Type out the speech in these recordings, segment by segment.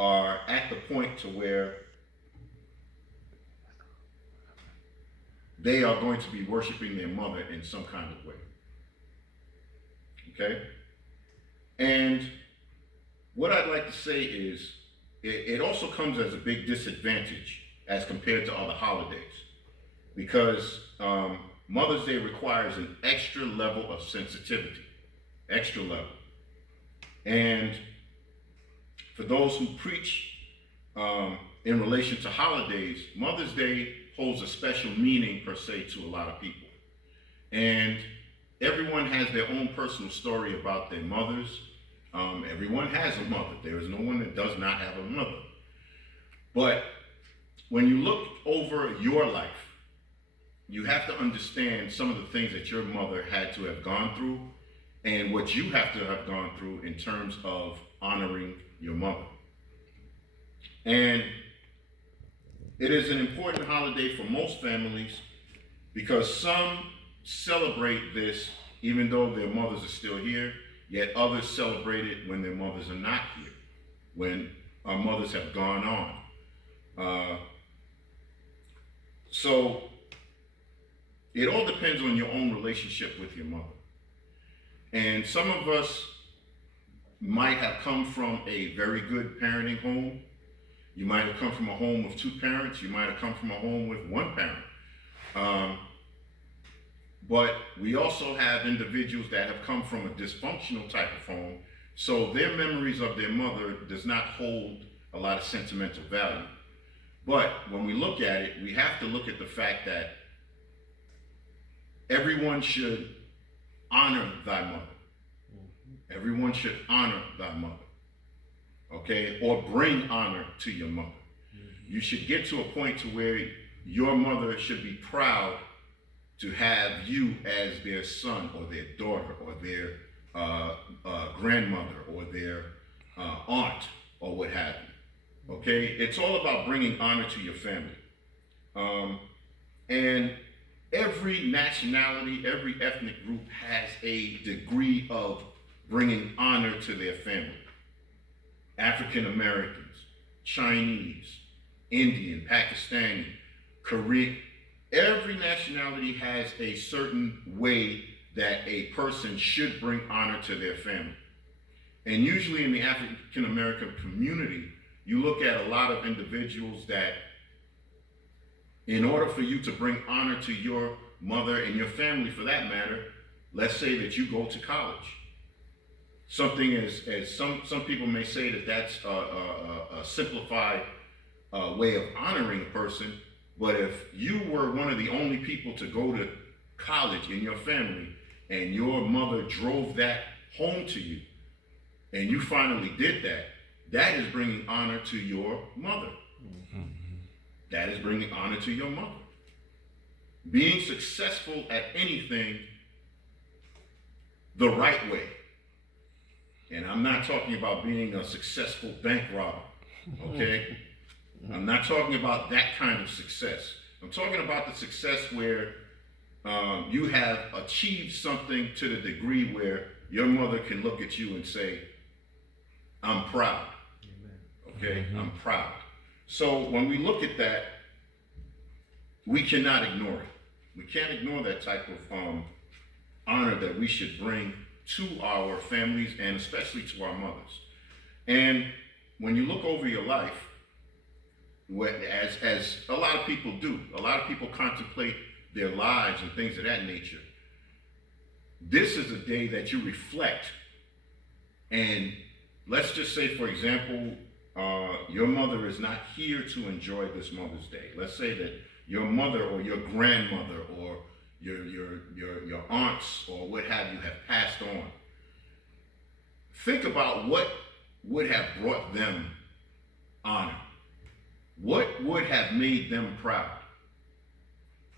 are at the point to where they are going to be worshiping their mother in some kind of way. Okay? And what I'd like to say is, it also comes as a big disadvantage as compared to other holidays, because Mother's Day requires an extra level of sensitivity, extra level. And for those who preach in relation to holidays, Mother's Day holds a special meaning per se to a lot of people. And everyone has their own personal story about their mothers. Everyone has a mother. There is no one that does not have a mother. But when you look over your life, you have to understand some of the things that your mother had to have gone through and what you have to have gone through in terms of honoring your mother. And it is an important holiday for most families because some celebrate this even though their mothers are still here, yet others celebrate it when their mothers are not here, when our mothers have gone on. So it all depends on your own relationship with your mother. And some of us might have come from a very good parenting home. You might have come from a home with two parents. You might have come from a home with one parent. But we also have individuals that have come from a dysfunctional type of home, so their memories of their mother does not hold a lot of sentimental value. But when we look at it, we have to look at the fact that everyone should honor thy mother. Everyone should honor thy mother, okay? Or bring honor to your mother. You should get to a point to where your mother should be proud to have you as their son or their daughter or their grandmother or their aunt or what have you, okay? It's all about bringing honor to your family. And every nationality, every ethnic group has a degree of bringing honor to their family. African Americans, Chinese, Indian, Pakistani, Korean, every nationality has a certain way that a person should bring honor to their family. And usually in the African American community, you look at a lot of individuals that in order for you to bring honor to your mother and your family for that matter, let's say that you go to college. Something as some people may say that that's a simplified way of honoring a person, but if you were one of the only people to go to college in your family and your mother drove that home to you and you finally did that, that is bringing honor to your mother. Mm-hmm. That is bringing honor to your mother. Being successful at anything the right way. And I'm not talking about being a successful bank robber, okay? I'm not talking about that kind of success. I'm talking about the success where you have achieved something to the degree where your mother can look at you and say, I'm proud. Amen. Okay, mm-hmm. I'm proud. So when we look at that, we cannot ignore it. We can't ignore that type of honor that we should bring to our families and especially to our mothers. And when you look over your life, as a lot of people do, a lot of people contemplate their lives and things of that nature. This is a day that you reflect. And let's just say, for example, your mother is not here to enjoy this Mother's Day. Let's say that your mother or your grandmother or your aunts or what have you have passed on. Think about what would have brought them honor. What would have made them proud?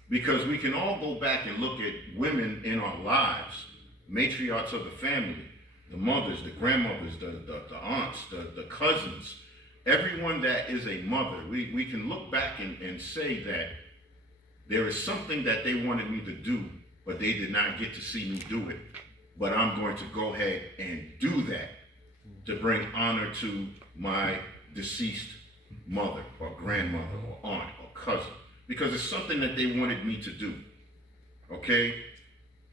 Because we can all go back and look at women in our lives, matriarchs of the family, the mothers, the grandmothers, the aunts, the cousins, everyone that is a mother. We can look back and say that there is something that they wanted me to do, but they did not get to see me do it. But I'm going to go ahead and do that to bring honor to my deceased mother or grandmother or aunt or cousin, because it's something that they wanted me to do. Okay?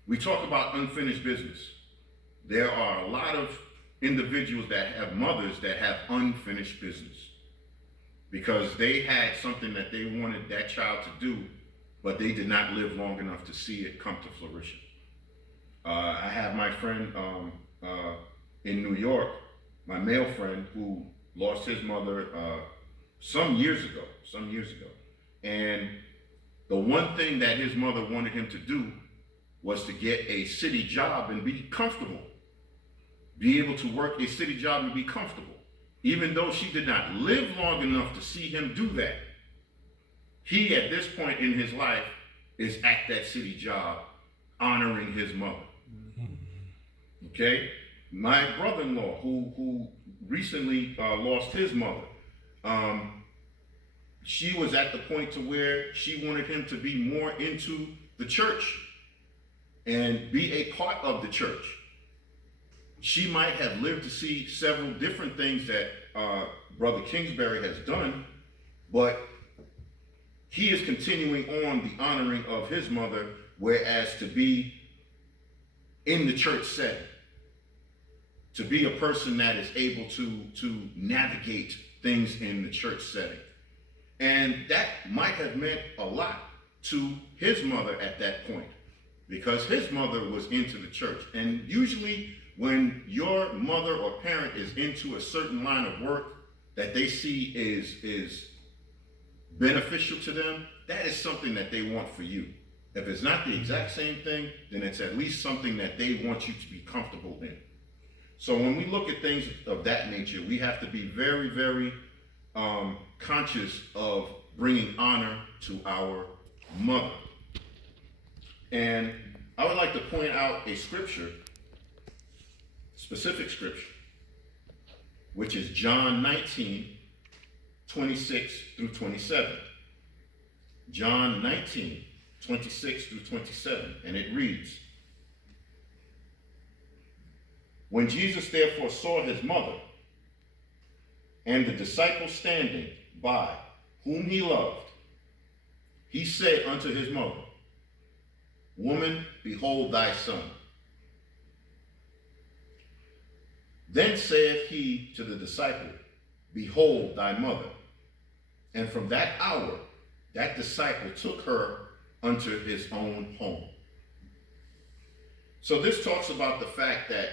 We talk about unfinished business. There are a lot of individuals that have mothers that have unfinished business because they had something that they wanted that child to do, but they did not live long enough to see it come to fruition. I have my friend in New York, my male friend, who lost his mother some years ago. And the one thing that his mother wanted him to do was to get a city job and be comfortable. Be able to work a city job and be comfortable. Even though she did not live long enough to see him do that, he, at this point in his life, is at that city job honoring his mother. Okay? My brother-in-law, who recently lost his mother, she was at the point to where she wanted him to be more into the church and be a part of the church. She might have lived to see several different things that Brother Kingsbury has done, but he is continuing on the honoring of his mother, whereas to be in the church setting, to be a person that is able to navigate things in the church setting. And that might have meant a lot to his mother at that point, because his mother was into the church. And usually when your mother or parent is into a certain line of work that they see is beneficial to them, that is something that they want for you. If it's not the exact same thing, then it's at least something that they want you to be comfortable in. So when we look at things of that nature, we have to be very, very conscious of bringing honor to our mother. And I would like to point out a scripture, specific scripture, which is John 19, 26 through 27. John 19, 26 through 27, and it reads, "When Jesus therefore saw his mother and the disciples standing by, whom he loved, he said unto his mother, Woman, behold thy son. Then saith he to the disciple, Behold thy mother. And from that hour, that disciple took her unto his own home." So this talks about the fact that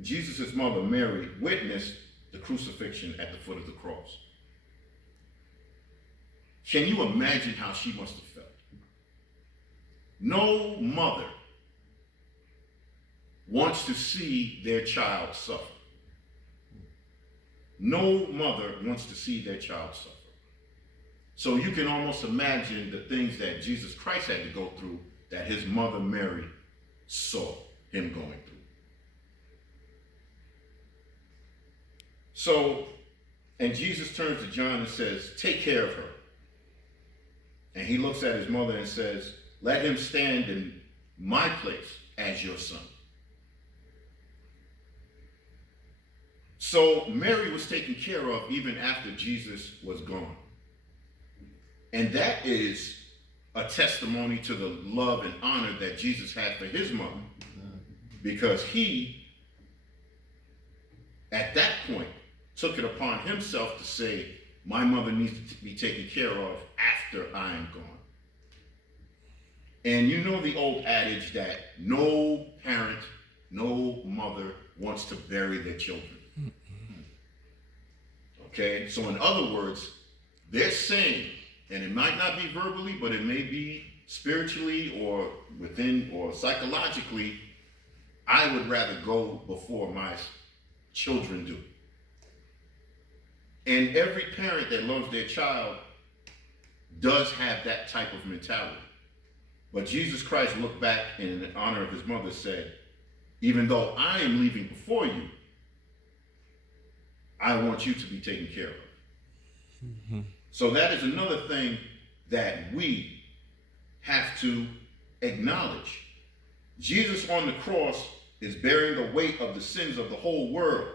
Jesus' mother, Mary, witnessed the crucifixion at the foot of the cross. Can you imagine how she must have felt? No mother wants to see their child suffer. No mother wants to see their child suffer. So you can almost imagine the things that Jesus Christ had to go through that his mother Mary saw him going through. So, and Jesus turns to John and says, take care of her. And he looks at his mother and says, let him stand in my place as your son. So Mary was taken care of even after Jesus was gone. And that is a testimony to the love and honor that Jesus had for his mother. Because he, at that point, took it upon himself to say, my mother needs to be taken care of after I am gone. And you know the old adage that no parent, no mother wants to bury their children. Okay, so in other words, they're saying, and it might not be verbally, but it may be spiritually or within or psychologically, I would rather go before my children do. And every parent that loves their child does have that type of mentality. But Jesus Christ looked back and in honor of his mother said, even though I am leaving before you, I want you to be taken care of. Mm-hmm. So that is another thing that we have to acknowledge. Jesus on the cross is bearing the weight of the sins of the whole world.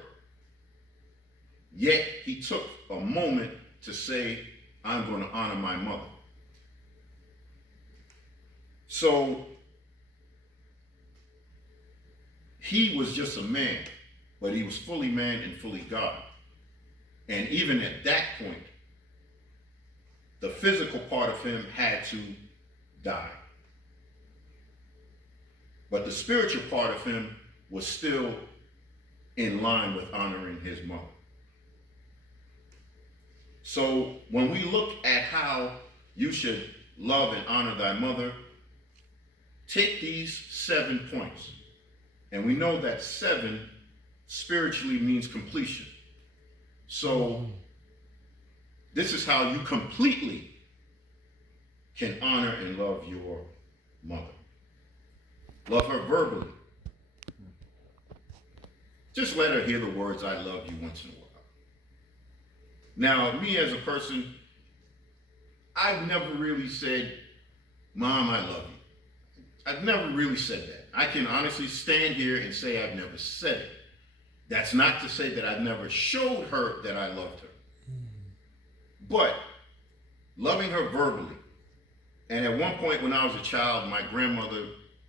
Yet he took a moment to say, I'm going to honor my mother. So he was just a man, but he was fully man and fully God. And even at that point, the physical part of him had to die. But the spiritual part of him was still in line with honoring his mother. So when we look at how you should love and honor thy mother, take these 7 points. And we know that 7 spiritually means completion. So this is how you completely can honor and love your mother. Love her verbally. Just let her hear the words, I love you, once in a while. Now, me as a person, I've never really said, Mom, I love you. I've never really said that. I can honestly stand here and say I've never said it. That's not to say that I've never showed her that I loved her. But loving her verbally. And at one point when I was a child, my grandmother,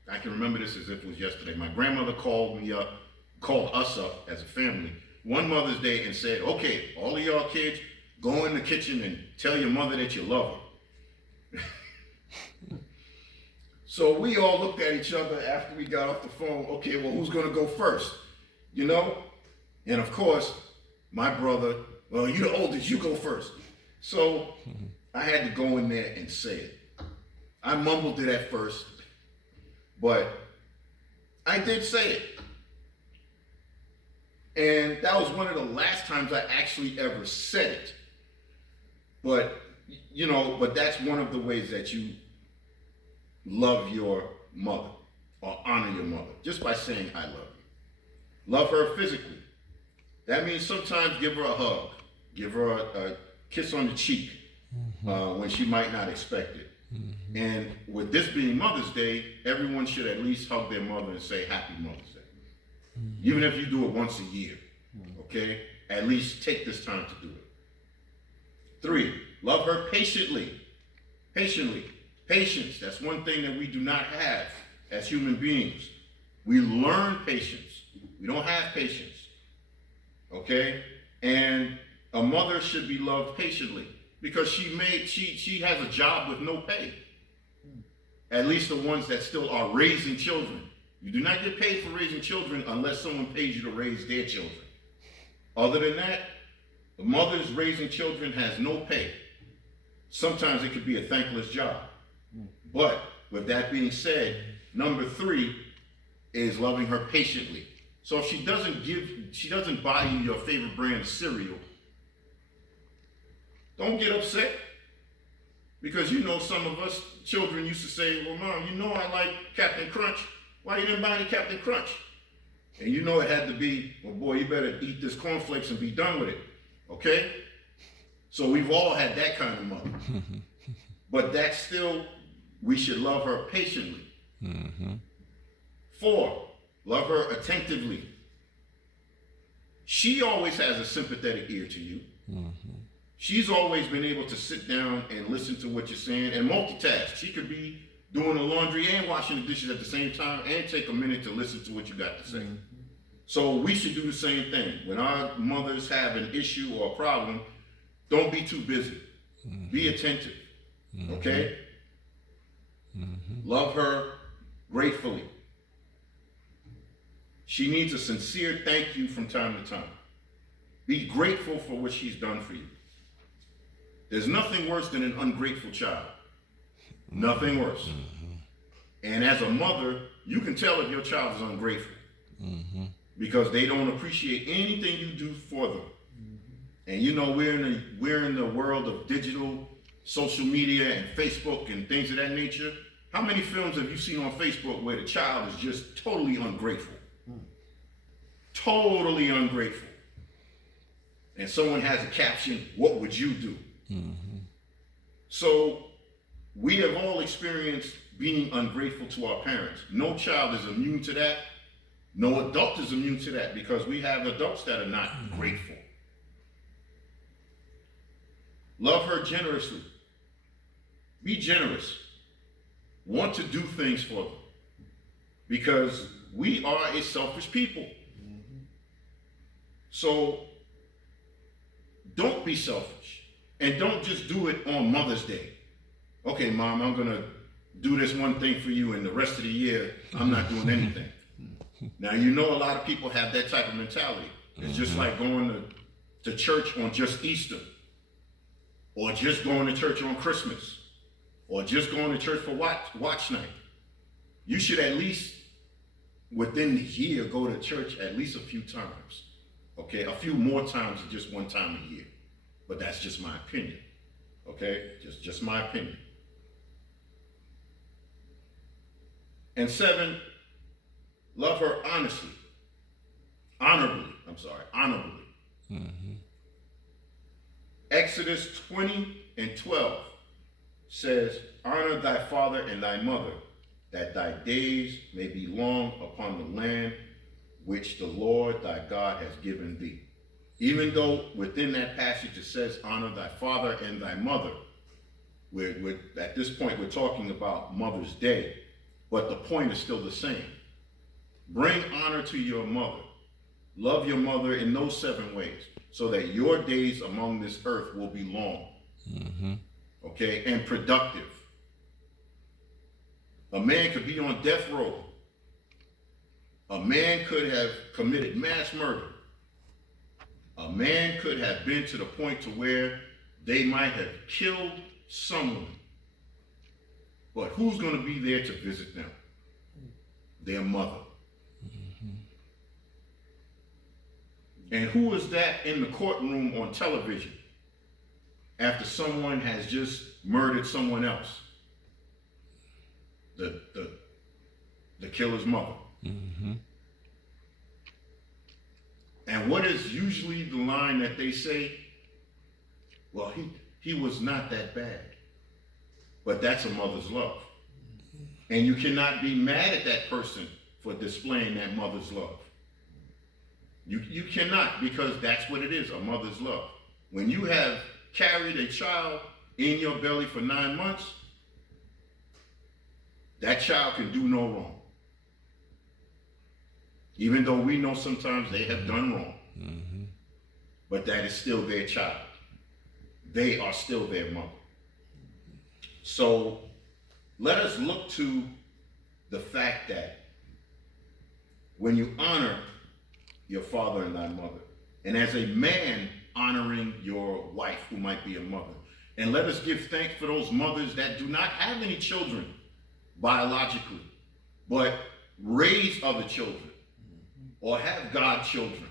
I can remember this as if it was yesterday, my grandmother called us up as a family one Mother's Day and said, okay, all of y'all kids, go in the kitchen and tell your mother that you love her. So we all looked at each other after we got off the phone. Okay, well, who's going to go first? You know? And of course, my brother, well, you're the oldest, you go first. So I had to go in there and say it. I mumbled it at first, but I did say it. And that was one of the last times I actually ever said it. But, but that's one of the ways that you love your mother or honor your mother, just by saying I love you. Love her physically. That means sometimes give her a hug, give her a kiss on the cheek when she might not expect it. And with this being Mother's Day, everyone should at least hug their mother and say Happy Mother's Day. Even if you do it once a year, okay? At least take this time to do it. 3, love her patiently. Patiently. Patience, that's one thing that we do not have as human beings. We learn patience. We don't have patience, okay? And a mother should be loved patiently because she has a job with no pay. At least the ones that still are raising children. You do not get paid for raising children unless someone pays you to raise their children. Other than that, the mother's raising children has no pay. Sometimes it could be a thankless job. But with that being said, number 3 is loving her patiently. So if she doesn't buy you your favorite brand of cereal, don't get upset. Because some of us children used to say, well, Mom, I like Captain Crunch. Why you didn't buy any Captain Crunch? And it had to be, well, boy, you better eat this cornflakes and be done with it. Okay? So we've all had that kind of mother. But that's still, we should love her patiently. 4, love her attentively. She always has a sympathetic ear to you. She's always been able to sit down and listen to what you're saying and multitask. She could be doing the laundry and washing the dishes at the same time and take a minute to listen to what you got to say. So we should do the same thing. When our mothers have an issue or a problem, don't be too busy. Be attentive, okay? Love her gratefully. She needs a sincere thank you from time to time. Be grateful for what she's done for you. There's nothing worse than an ungrateful child. Nothing worse. And as a mother, you can tell if your child is ungrateful because they don't appreciate anything you do for them. And we're in the world of digital, social media, and Facebook and things of that nature. How many films have you seen on Facebook where the child is just totally ungrateful? Totally ungrateful. And someone has a caption, what would you do? So we have all experienced being ungrateful to our parents. No child is immune to that. No adult is immune to that because we have adults that are not grateful. Love her generously. Be generous. Want to do things for them. Because we are a selfish people. So don't be selfish. And don't just do it on Mother's Day. Okay, Mom, I'm going to do this one thing for you, and the rest of the year, I'm not doing anything. Now, you know a lot of people have that type of mentality. It's just like going to church on just Easter, or just going to church on Christmas, or just going to church for watch night. You should at least, within the year, go to church at least a few times. Okay, a few more times than just one time a year. But that's just my opinion. Okay, just my opinion. And 7, love her honorably. Exodus 20:12 says, honor thy father and thy mother, that thy days may be long upon the land which the Lord thy God has given thee. Even though within that passage it says, honor thy father and thy mother, at this point we're talking about Mother's Day, but the point is still the same. Bring honor to your mother. Love your mother in those 7 ways, so that your days among this earth will be long, okay, and productive. A man could be on death row. A man could have committed mass murder. A man could have been to the point to where they might have killed someone. But who's going to be there to visit them? Their mother. And who is that in the courtroom on television after someone has just murdered someone else? The killer's mother. And what is usually the line that they say? Well, he was not that bad. But that's a mother's love. And you cannot be mad at that person for displaying that mother's love. You cannot, because that's what it is, a mother's love. When you have carried a child in your belly for 9 months, that child can do no wrong. Even though we know sometimes they have done wrong. But that is still their child. They are still their mother. So let us look to the fact that when you honor your father and thy mother, and as a man honoring your wife who might be a mother, and let us give thanks for those mothers that do not have any children biologically, but raise other children, or have godchildren,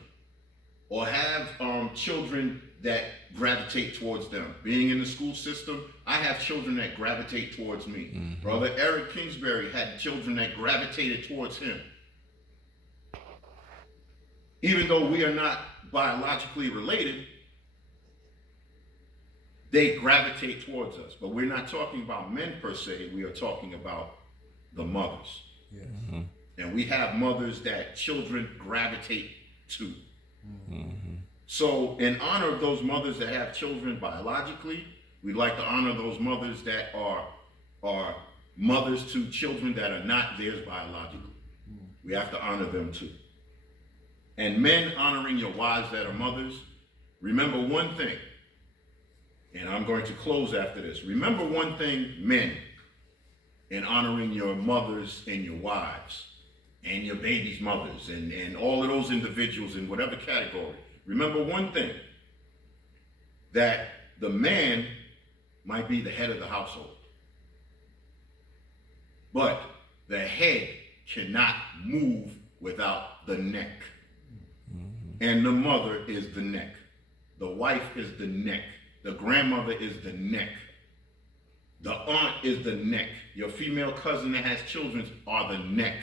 or have children that gravitate towards them. Being in the school system, I have children that gravitate towards me. Brother Eric Kingsbury had children that gravitated towards him. Even though we are not biologically related, they gravitate towards us. But we're not talking about men per se, we are talking about the mothers. Yes. And we have mothers that children gravitate to. So in honor of those mothers that have children biologically, we'd like to honor those mothers that are mothers to children that are not theirs biologically. We have to honor them too. And men honoring your wives that are mothers, remember one thing, and I'm going to close after this. Remember one thing, men, in honoring your mothers and your wives and your baby's mothers and all of those individuals in whatever category. Remember one thing, that the man might be the head of the household, but the head cannot move without the neck. And the mother is the neck. The wife is the neck. The grandmother is the neck. The aunt is the neck. Your female cousin that has children are the neck.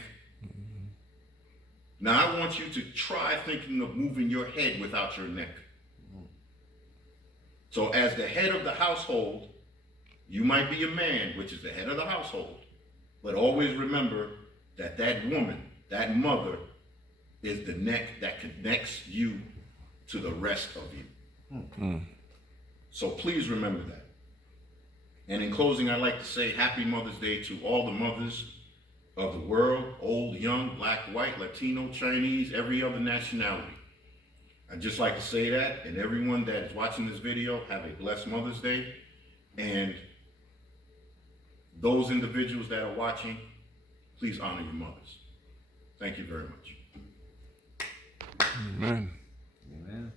Now I want you to try thinking of moving your head without your neck. So as the head of the household, you might be a man, which is the head of the household, but always remember that that woman, that mother, is the neck that connects you to the rest of you. So please remember that. And in closing, I'd like to say Happy Mother's Day to all the mothers of the world, old, young, black, white, Latino, Chinese, every other nationality. I'd just like to say that, and everyone that is watching this video, have a blessed Mother's Day. And those individuals that are watching, please honor your mothers. Thank you very much. Amen. Amen.